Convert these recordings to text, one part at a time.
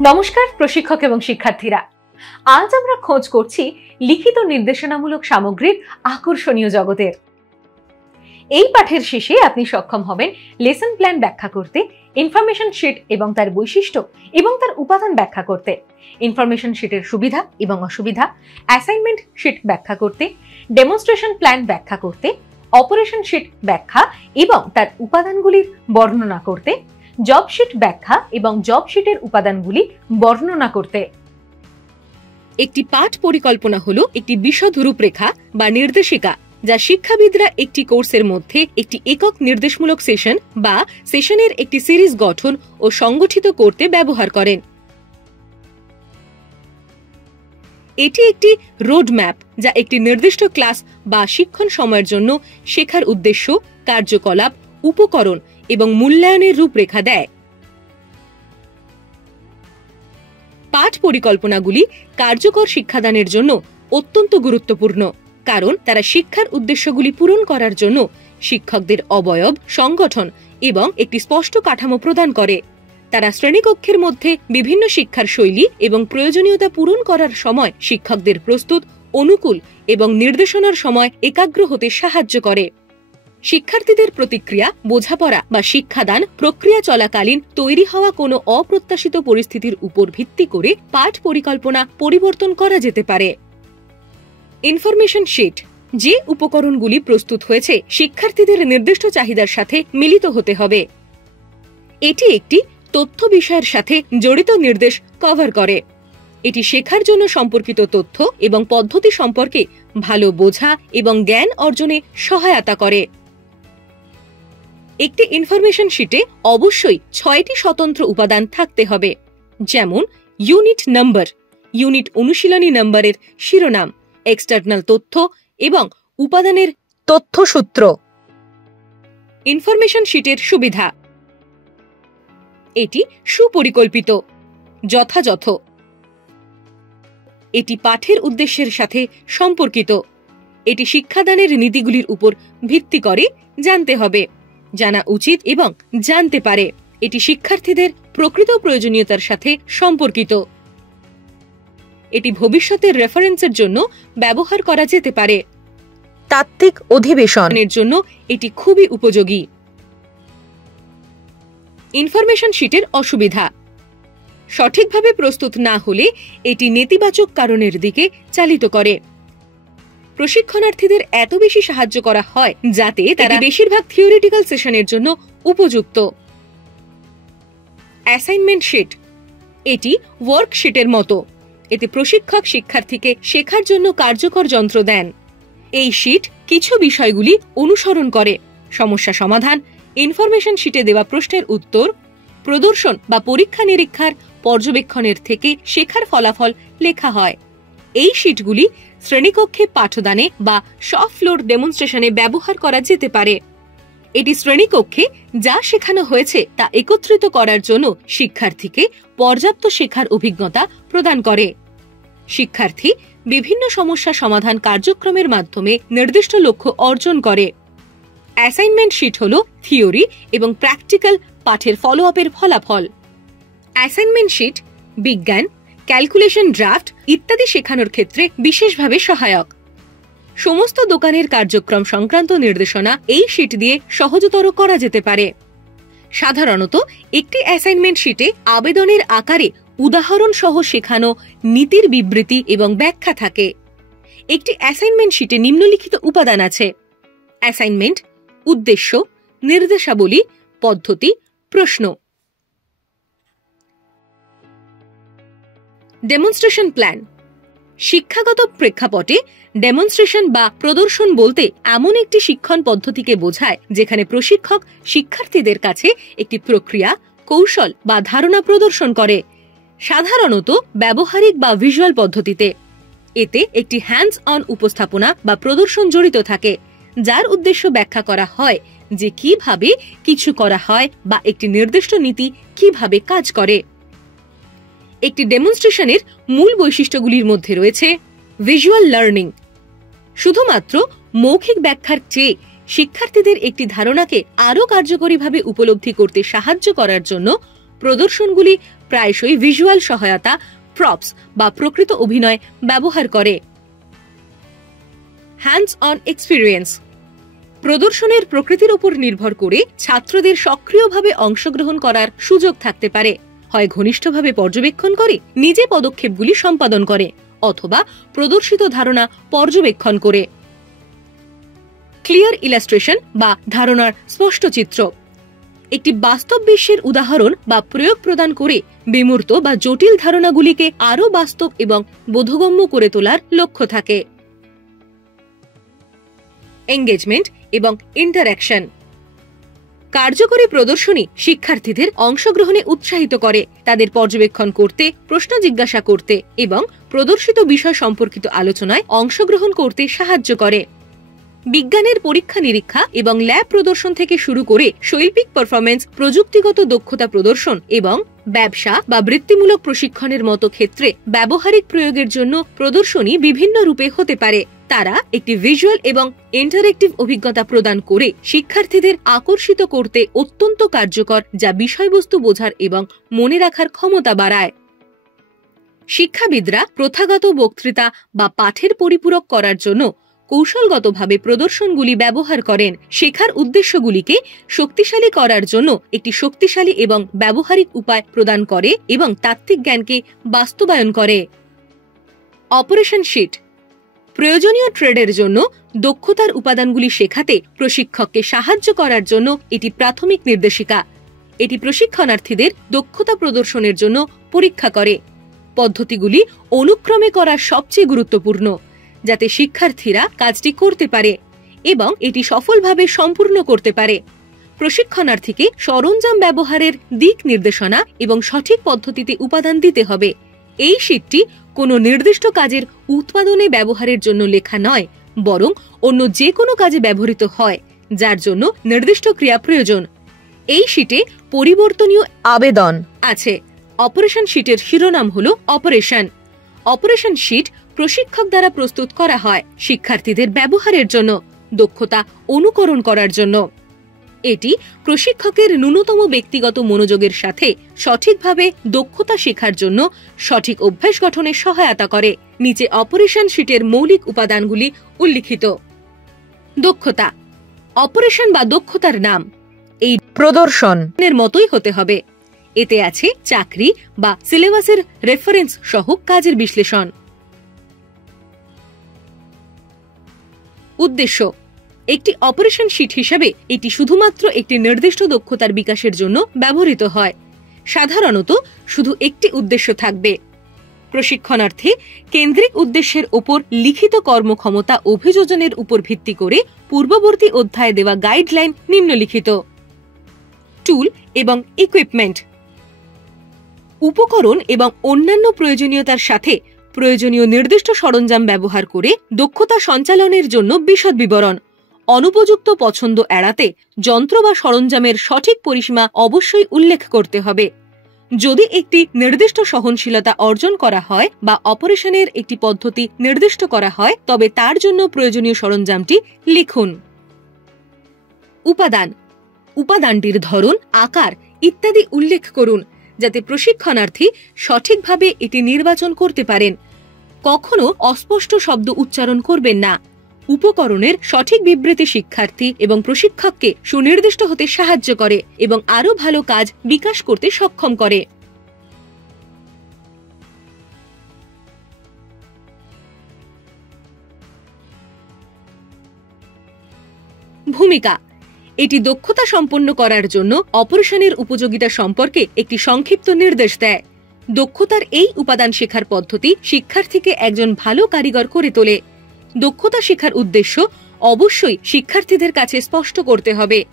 নমস্কার প্রশিক্ষক এবং শিক্ষার্থীরা, আজ আমরা খোঁজ করছি লিখিত নির্দেশনামূলক সামগ্রীর আকর্ষণীয় জগতের। এই পাঠের শেষে আপনি সক্ষম হবেন লেসন প্ল্যান ব্যাখ্যা করতে, ইনফরমেশন শিট এবং তার বৈশিষ্ট্য এবং তার উপাদান ব্যাখ্যা করতে, ইনফরমেশন শিটের সুবিধা এবং অসুবিধা, অ্যাসাইনমেন্ট শিট ব্যাখ্যা করতে, ডেমনস্ট্রেশন প্ল্যান ব্যাখ্যা করতে, অপারেশন শিট ব্যাখ্যা এবং তার উপাদানগুলির বর্ণনা করতে, জব শিট ব্যাখ্যা এবং জব শিটের উপাদানগুলি বর্ণনা করতে। একটি পাঠ পরিকল্পনা হলো একটি বিশদ রূপরেখা বা নির্দেশিকা যা শিক্ষাবিদরা একটি কোর্সের মধ্যে একটি একক নির্দেশমূলক সেশন বা সেশনের একটি সিরিজ গঠন ও সংগঠিত করতে ব্যবহার করেন। এটি একটি রোডম্যাপ যা একটি নির্দিষ্ট ক্লাস বা শিক্ষণ সময়ের জন্য শেখার উদ্দেশ্য, কার্যকলাপ, উপকরণ এবং মূল্যায়নের রূপরেখা দেয়। পাঠ পরিকল্পনাগুলি কার্যকর শিক্ষাদানের জন্য অত্যন্ত গুরুত্বপূর্ণ, কারণ তারা শিক্ষার উদ্দেশ্যগুলি পূরণ করার জন্য শিক্ষকদের অবয়ব, সংগঠন এবং একটি স্পষ্ট কাঠামো প্রদান করে। তারা শ্রেণীকক্ষের মধ্যে বিভিন্ন শিক্ষার শৈলী এবং প্রয়োজনীয়তা পূরণ করার সময় শিক্ষকদের প্রস্তুত, অনুকূল এবং নির্দেশনার সময় একাগ্র হতে সাহায্য করে। শিক্ষার্থীদের প্রতিক্রিয়া, বোঝাপড়া বা শিক্ষাদান প্রক্রিয়া চলাকালীন তৈরি হওয়া কোনো অপ্রত্যাশিত পরিস্থিতির উপর ভিত্তি করে পাঠ পরিকল্পনা পরিবর্তন করা যেতে পারে। ইনফরমেশন শিট যে উপকরণগুলি প্রস্তুত হয়েছে শিক্ষার্থীদের নির্দিষ্ট চাহিদার সাথে মিলিত হতে হবে। এটি একটি তথ্য বিষয়ের সাথে জড়িত নির্দেশ কভার করে। এটি শেখার জন্য সম্পর্কিত তথ্য এবং পদ্ধতি সম্পর্কে ভালো বোঝা এবং জ্ঞান অর্জনে সহায়তা করে। একটি ইনফরমেশন শিটে অবশ্যই 6টি স্বতন্ত্র উপাদান থাকতে হবে, যেমন ইউনিট নম্বর, ইউনিট অনুশীলনী নম্বরের শিরোনাম, এক্সটার্নাল তথ্য এবং উপাদানের তথ্যসূত্র। ইনফরমেশন শিটের সুবিধা: এটি সুপরিকল্পিত, যথাযথ। এটি পাঠের উদ্দেশ্যের সাথে সম্পর্কিত। এটি শিক্ষাদানের নীতিগুলির উপর ভিত্তি করে জানতে হবে, জানা উচিত এবং জানতে পারে। এটি শিক্ষার্থীদের প্রকৃত প্রয়োজনীয়তার সাথে সম্পর্কিত। এটি ভবিষ্যতের রেফারেন্সের জন্য ব্যবহার করা যেতে পারে। তাত্ত্বিক অধিবেশনের জন্য এটি খুবই উপযোগী। ইনফরমেশন শিটের অসুবিধা: সঠিকভাবে প্রস্তুত না হলে এটি নেতিবাচক কারণের দিকে চালিত করে। প্রশিক্ষণার্থীদের এত বেশি সাহায্য করা হয় যাতে তারা বেশিরভাগ থিওরিটিক্যাল সেশনের জন্য উপযুক্ত। অ্যাসাইনমেন্ট শিট এটি ওয়ার্কশিটের মতো। এতে প্রশিক্ষক শিক্ষার্থীকে শেখার জন্য কার্যকর যন্ত্র দেন। এই শিট কিছু বিষয়গুলি অনুসরণ করে: সমস্যা সমাধান, ইনফরমেশন শিটে দেওয়া প্রশ্নের উত্তর, প্রদর্শন বা পরীক্ষা নিরীক্ষার পর্যবেক্ষণের থেকে শেখার ফলাফল লেখা হয়। এই শিটগুলি শ্রেণীকক্ষে পাঠদানে বা শপ ফ্লোর ডেমনস্ট্রেশনে ব্যবহার করা যেতে পারে। এটি শ্রেণীকক্ষে যা শেখানো হয়েছে তা একত্রিত করার জন্য শিক্ষার্থীকে পর্যাপ্ত শেখার অভিজ্ঞতা প্রদান করে। শিক্ষার্থী বিভিন্ন সমস্যা সমাধান কার্যক্রমের মাধ্যমে নির্দিষ্ট লক্ষ্য অর্জন করে। অ্যাসাইনমেন্ট শিট হল থিওরি এবং প্র্যাকটিক্যাল পাঠের ফলো আপের ফলাফল। অ্যাসাইনমেন্ট শিট বিজ্ঞান, ক্যালকুলেশন, ড্রাফট ইত্যাদি শেখানোর ক্ষেত্রে বিশেষভাবে সহায়ক। সমস্ত দোকানের কার্যক্রম সংক্রান্ত নির্দেশনা এই শিট দিয়ে সহজতর করা যেতে পারে। সাধারণত একটি অ্যাসাইনমেন্ট শিটে আবেদনের আকারে উদাহরণ সহ শেখানো নীতির বিবৃতি এবং ব্যাখ্যা থাকে। একটি অ্যাসাইনমেন্ট শিটে নিম্নলিখিত উপাদান আছে: অ্যাসাইনমেন্ট, উদ্দেশ্য, নির্দেশাবলী, পদ্ধতি, প্রশ্ন। ডেমনস্ট্রেশন প্ল্যান শিক্ষাগত প্রেক্ষাপটে ডেমনস্ট্রেশন বা প্রদর্শন বলতে এমন একটি শিক্ষণ পদ্ধতিকে বোঝায় যেখানে প্রশিক্ষক শিক্ষার্থীদের কাছে একটি প্রক্রিয়া, কৌশল বা ধারণা প্রদর্শন করে, সাধারণত ব্যবহারিক বা ভিজুয়াল পদ্ধতিতে। এতে একটি হ্যান্ডস অন উপস্থাপনা বা প্রদর্শন জড়িত থাকে, যার উদ্দেশ্য ব্যাখ্যা করা হয় যে কিভাবে কিছু করা হয় বা একটি নির্দিষ্ট নীতি কিভাবে কাজ করে। একটি ডেমনস্ট্রেশনের মূল বৈশিষ্ট্যগুলির মধ্যে রয়েছে ভিজুয়াল লার্নিং, শুধুমাত্র মৌখিক ব্যাখ্যার চেয়ে শিক্ষার্থীদের একটি ধারণাকে আরও কার্যকরীভাবে উপলব্ধি করতে সাহায্য করার জন্য প্রদর্শনগুলি প্রায়শই ভিজুয়াল সহায়তা, প্রপস বা প্রকৃত অভিনয় ব্যবহার করে। Hands on experience. প্রদর্শনের প্রকৃতির উপর নির্ভর করে ছাত্রদের সক্রিয়ভাবে অংশগ্রহণ করার সুযোগ থাকতে পারে। হয় ঘনিষ্ঠভাবে পর্যবেক্ষণ করে নিজে পদক্ষেপগুলি সম্পাদন করে, অথবা প্রদর্শিত ধারণা পর্যবেক্ষণ করে। ক্লিয়ার ইলাস্ট্রেশন বা ধারণার স্পষ্ট চিত্র। একটি বাস্তব বিশ্বের উদাহরণ বা প্রয়োগ প্রদান করে বিমূর্ত বা জটিল ধারণাগুলিকে আরও বাস্তব এবং বোধগম্য করে তোলার লক্ষ্য থাকে। এঙ্গেজমেন্ট এবং ইন্টারঅ্যাকশন। কার্যকরী প্রদর্শনী শিক্ষার্থীদের অংশগ্রহণে উৎসাহিত করে, তাদের পর্যবেক্ষণ করতে, প্রশ্ন জিজ্ঞাসা করতে এবং প্রদর্শিত বিষয় সম্পর্কিত আলোচনায় অংশগ্রহণ করতে সাহায্য করে। বিজ্ঞানের পরীক্ষা নিরীক্ষা এবং ল্যাব প্রদর্শন থেকে শুরু করে শৈল্পিক পারফরমেন্স, প্রযুক্তিগত দক্ষতা প্রদর্শন এবং ব্যবসা বা বৃত্তিমূলক প্রশিক্ষণের মতো ক্ষেত্রে ব্যবহারিক প্রয়োগের জন্য প্রদর্শনী বিভিন্ন রূপে হতে পারে। তারা একটি ভিজুয়াল এবং ইন্টারেক্টিভ অভিজ্ঞতা প্রদান করে শিক্ষার্থীদের আকর্ষিত করতে অত্যন্ত কার্যকর, যা বিষয়বস্তু বোঝার এবং মনে রাখার ক্ষমতা বাড়ায়। শিক্ষাবিদরা প্রথাগত বক্তৃতা বা পাঠের পরিপূরক করার জন্য কৌশলগতভাবে প্রদর্শনগুলি ব্যবহার করেন। শেখার উদ্দেশ্যগুলিকে শক্তিশালী করার জন্য একটি শক্তিশালী এবং ব্যবহারিক উপায় প্রদান করে এবং তাত্ত্বিক জ্ঞানকে বাস্তবায়ন করে। Operation sheet. প্রয়োজনীয় ট্রেডের জন্য দক্ষতার উপাদানগুলি শেখাতে প্রশিক্ষককে সাহায্য করার জন্য এটি প্রাথমিক নির্দেশিকা। এটি প্রশিক্ষণার্থীদের দক্ষতা প্রদর্শনের জন্য পরীক্ষা করে। পদ্ধতিগুলি অনুক্রমে করা সবচেয়ে গুরুত্বপূর্ণ, যাতে শিক্ষার্থীরা কাজটি করতে পারে এবং এটি সফলভাবে সম্পূর্ণ করতে পারে। প্রশিক্ষণার্থীকে সরঞ্জাম ব্যবহারের দিক নির্দেশনা এবং সঠিক পদ্ধতিতে উপাদান দিতে হবে। এই শীটটি কোনো নির্দিষ্ট কাজের উৎপাদনে ব্যবহারের জন্য লেখা নয়, বরং অন্য যে কোনো কাজে ব্যবহৃত হয় যার জন্য নির্দিষ্ট ক্রিয়া প্রয়োজন। এই শীটে পরিবর্তনীয় আবেদন আছে। অপারেশন শীটের শিরোনাম হল অপারেশন। অপারেশন শীট প্রশিক্ষক দ্বারা প্রস্তুত করা হয় শিক্ষার্থীদের ব্যবহারের জন্য, দক্ষতা অনুকরণ করার জন্য। এটি প্রশিক্ষকের ন্যূনতম ব্যক্তিগত মনোযোগের সাথে সঠিকভাবে দক্ষতা শেখার জন্য সঠিক অভ্যাস গঠনে সহায়তা করে। নিচে অপারেশন শীটের মৌলিক উপাদানগুলি উল্লিখিত। দক্ষতা। অপারেশন বা দক্ষতার নাম এই প্রদর্শনের মতোই হতে হবে। এতে আছে চাকরি বা সিলেবাসের রেফারেন্স সহ কাজের বিশ্লেষণ। উদ্দেশ্য। একটি অপারেশন শীট হিসাবে এটি শুধুমাত্র একটি নির্দিষ্ট দক্ষতার বিকাশের জন্য ব্যবহৃত হয়। সাধারণত শুধু একটি উদ্দেশ্য থাকবে। প্রশিক্ষণার্থী কেন্দ্রিক উদ্দেশ্যের ওপর লিখিত কর্মক্ষমতা অভিযোজনের উপর ভিত্তি করে পূর্ববর্তী অধ্যায়ে দেওয়া গাইডলাইন নিম্নলিখিত। টুল এবং ইকুইপমেন্ট। উপকরণ এবং অন্যান্য প্রয়োজনীয়তার সাথে প্রয়োজনীয় নির্দিষ্ট সরঞ্জাম ব্যবহার করে দক্ষতা সঞ্চালনের জন্য বিশদ বিবরণ। অনুপযুক্ত পছন্দ এড়াতে যন্ত্র বা সরঞ্জামের সঠিক পরিসীমা অবশ্যই উল্লেখ করতে হবে। যদি একটি নির্দিষ্ট সহনশীলতা অর্জন করা হয় বা অপারেশনের একটি পদ্ধতি নির্দিষ্ট করা হয়, তবে তার জন্য প্রয়োজনীয় সরঞ্জামটি লিখুন। উপাদান। উপাদানটির ধরন, আকার ইত্যাদি উল্লেখ করুন, যাতে প্রশিক্ষণার্থী সঠিকভাবে এটি নির্বাচন করতে পারেন। কখনো অস্পষ্ট শব্দ উচ্চারণ করবেন না। উপকরণের সঠিক বিবৃতি শিক্ষার্থী এবং প্রশিক্ষককে সুনির্দিষ্ট হতে সাহায্য করে এবং আরও ভালো কাজ বিকাশ করতে সক্ষম করে। ভূমিকা। এটি দক্ষতা সম্পন্ন করার জন্য অপারেশনের উপযোগিতা সম্পর্কে একটি সংক্ষিপ্ত নির্দেশ দেয়। দক্ষতার এই উপাদান শেখার পদ্ধতি শিক্ষার্থীকে একজন ভালো কারিগর করে তোলে। দক্ষতা শেখার উদ্দেশ্য অবশ্যই শিক্ষার্থীদের কাছে স্পষ্ট করতে হবে।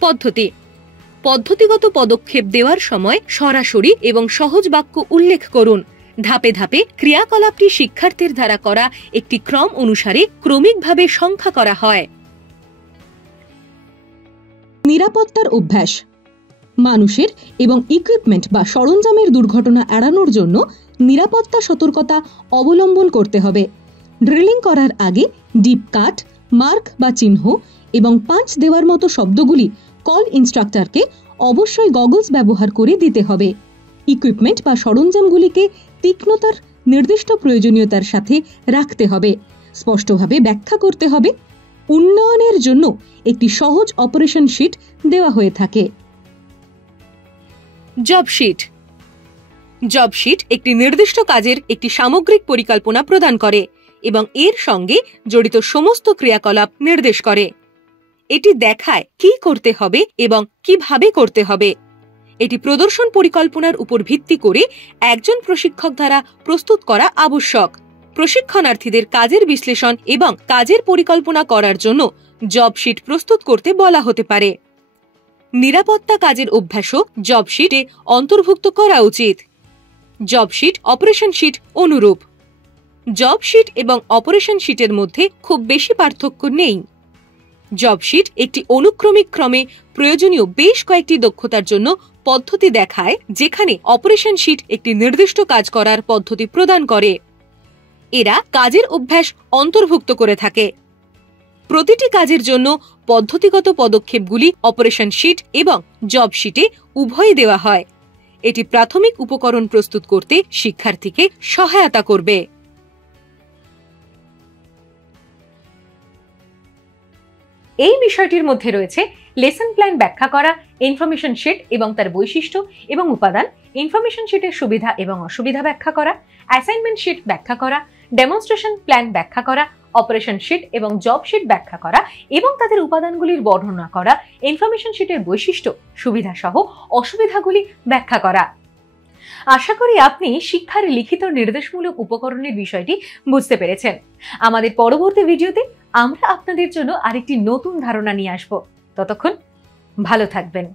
পদ্ধতি। পদ্ধতিগত পদক্ষেপ দেওয়ার সময় সরাসরি এবং সহজ বাক্য উল্লেখ করুন। ধাপে ধাপে ক্রিয়াকলাপটি শিক্ষার্থীর দ্বারা করা একটি ক্রম অনুসারে ক্রমিকভাবে সংখ্যা করা হয়। নিরাপত্তার অভ্যাস। মানুষের এবং ইকুইপমেন্ট বা সরঞ্জামের দুর্ঘটনা এড়ানোর জন্য নিরাপত্তা সতর্কতা অবলম্বন করতে হবে। ড্রিলিং করার আগে ডিপ কাট, মার্ক বা চিহ্ন এবং পাঁচ দেওয়ার মতো শব্দগুলি কল ইনস্ট্রাক্টরকে অবশ্যই গগলস ব্যবহার করে দিতে হবে। ইকুইপমেন্ট বা সরঞ্জামগুলিকে তীক্ষ্ণতার নির্দিষ্ট প্রয়োজনীয়তার সাথে রাখতে হবে, স্পষ্টভাবে ব্যাখ্যা করতে হবে। উন্নয়নের জন্য একটি সহজ অপারেশন শিট দেওয়া হয়ে থাকে। Job sheet. জব শিট একটি নির্দিষ্ট কাজের একটি সামগ্রিক পরিকল্পনা প্রদান করে এবং এর সঙ্গে জড়িত সমস্ত ক্রিয়াকলাপ নির্দেশ করে। এটি দেখায় কি করতে হবে এবং কিভাবে করতে হবে। এটি প্রদর্শন পরিকল্পনার উপর ভিত্তি করে একজন প্রশিক্ষক দ্বারা প্রস্তুত করা আবশ্যক। প্রশিক্ষণার্থীদের কাজের বিশ্লেষণ এবং কাজের পরিকল্পনা করার জন্য জব শিট প্রস্তুত করতে বলা হতে পারে। নিরাপত্তা কাজের অভ্যাসও জব শিটে অন্তর্ভুক্ত করা উচিত। জব শিট অপারেশন শিট অনুরূপ। জব শিট এবং অপারেশন শিটের মধ্যে খুব বেশি পার্থক্য নেই। জব শিট একটি অনুক্রমিক ক্রমে প্রয়োজনীয় বেশ কয়েকটি দক্ষতার জন্য পদ্ধতি দেখায়, যেখানে অপারেশন শিট একটি নির্দিষ্ট কাজ করার পদ্ধতি প্রদান করে। এরা কাজের অভ্যাস অন্তর্ভুক্ত করে থাকে। প্রতিটি কাজের জন্য পদ্ধতিগত পদক্ষেপগুলি অপারেশন শিট এবং জব শিটে উভয়ই দেওয়া হয়। এটি প্রাথমিক উপকরণ প্রস্তুত করতে শিক্ষার্থীকে সহায়তা করবে। এই বিষয়টির মধ্যে রয়েছে লেসন প্ল্যান ব্যাখ্যা করা, ইনফরমেশন শিট এবং তার বৈশিষ্ট্য এবং উপাদান, ইনফরমেশন শিটের সুবিধা এবং অসুবিধা ব্যাখ্যা করা, অ্যাসাইনমেন্ট শিট ব্যাখ্যা করা, ডেমনস্ট্রেশন প্ল্যান ব্যাখ্যা করা, অপারেশন শিট এবং জব শিট ব্যাখ্যা করা এবং তাদের উপাদানগুলির বর্ণনা করা, ইনফরমেশন শিটের বৈশিষ্ট্য, সুবিধা সহ অসুবিধাগুলি ব্যাখ্যা করা। আশা করি আপনি শিক্ষার লিখিত নির্দেশমূলক উপকরণের বিষয়টি বুঝতে পেরেছেন। আমাদের পরবর্তী ভিডিওতে আমরা আপনাদের জন্য আরেকটি নতুন ধারণা নিয়ে আসব। ততক্ষণ ভালো থাকবেন।